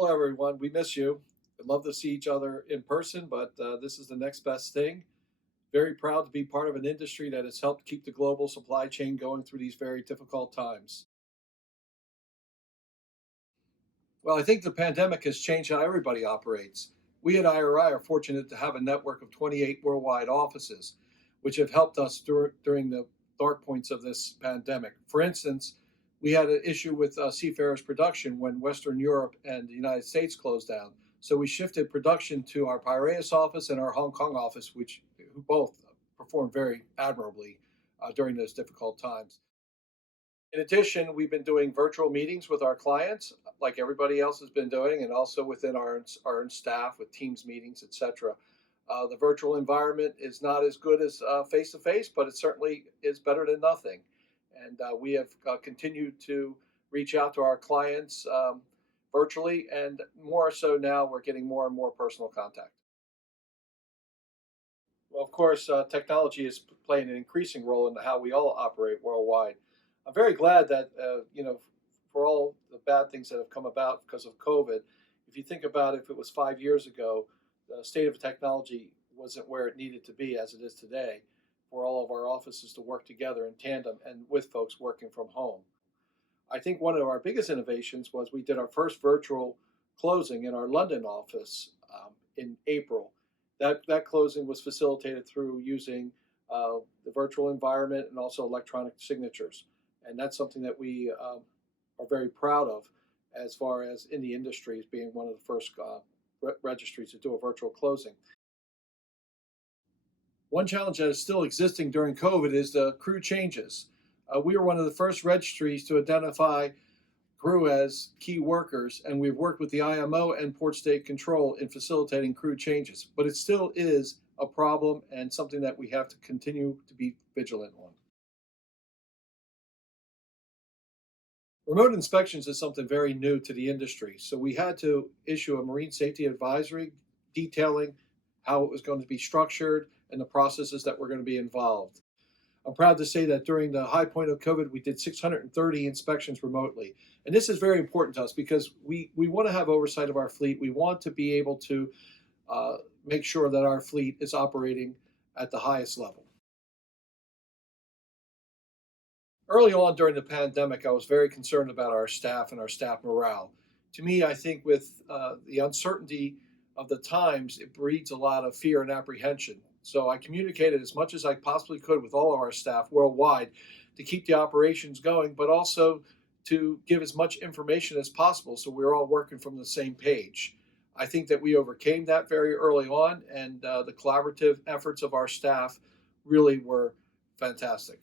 Hello, everyone. We miss you. I'd love to see each other in person, but this is the next best thing. Very proud to be part of an industry that has helped keep the global supply chain going through these very difficult times. Well, I think the pandemic has changed how everybody operates. We at IRI are fortunate to have a network of 28 worldwide offices, which have helped us during the dark points of this pandemic. For instance, we had an issue with seafarers production when Western Europe and the United States closed down. So we shifted production to our Piraeus office and our Hong Kong office, who both performed very admirably during those difficult times. In addition, we've been doing virtual meetings with our clients, like everybody else has been doing, and also within our own staff with Teams meetings, etc. The virtual environment is not as good as face to face, but it certainly is better than nothing. And we have continued to reach out to our clients virtually, and more so now, we're getting more and more personal contact. Well, of course, technology is playing an increasing role in how we all operate worldwide. I'm very glad that, for all the bad things that have come about because of COVID, if you think about if it was 5 years ago, the state of technology wasn't where it needed to be as it is today for all of our offices to work together in tandem and with folks working from home. I think one of our biggest innovations was we did our first virtual closing in our London office in April. That closing was facilitated through using the virtual environment and also electronic signatures, and that's something that we are very proud of as far as in the industry as being one of the first registries to do a virtual closing. One challenge that is still existing during COVID is the crew changes. We were one of the first registries to identify crew as key workers, and we've worked with the IMO and Port State Control in facilitating crew changes. But it still is a problem and something that we have to continue to be vigilant on. Remote inspections is something very new to the industry, so we had to issue a marine safety advisory detailing how it was going to be structured and the processes that were going to be involved. I'm proud to say that during the high point of COVID, we did 630 inspections remotely. And this is very important to us because we want to have oversight of our fleet. We want to be able to make sure that our fleet is operating at the highest level. Early on during the pandemic, I was very concerned about our staff and our staff morale. To me, I think with the uncertainty of the times, it breeds a lot of fear and apprehension. So I communicated as much as I possibly could with all of our staff worldwide to keep the operations going, but also to give as much information as possible so we're all working from the same page. I think that we overcame that very early on, and the collaborative efforts of our staff really were fantastic.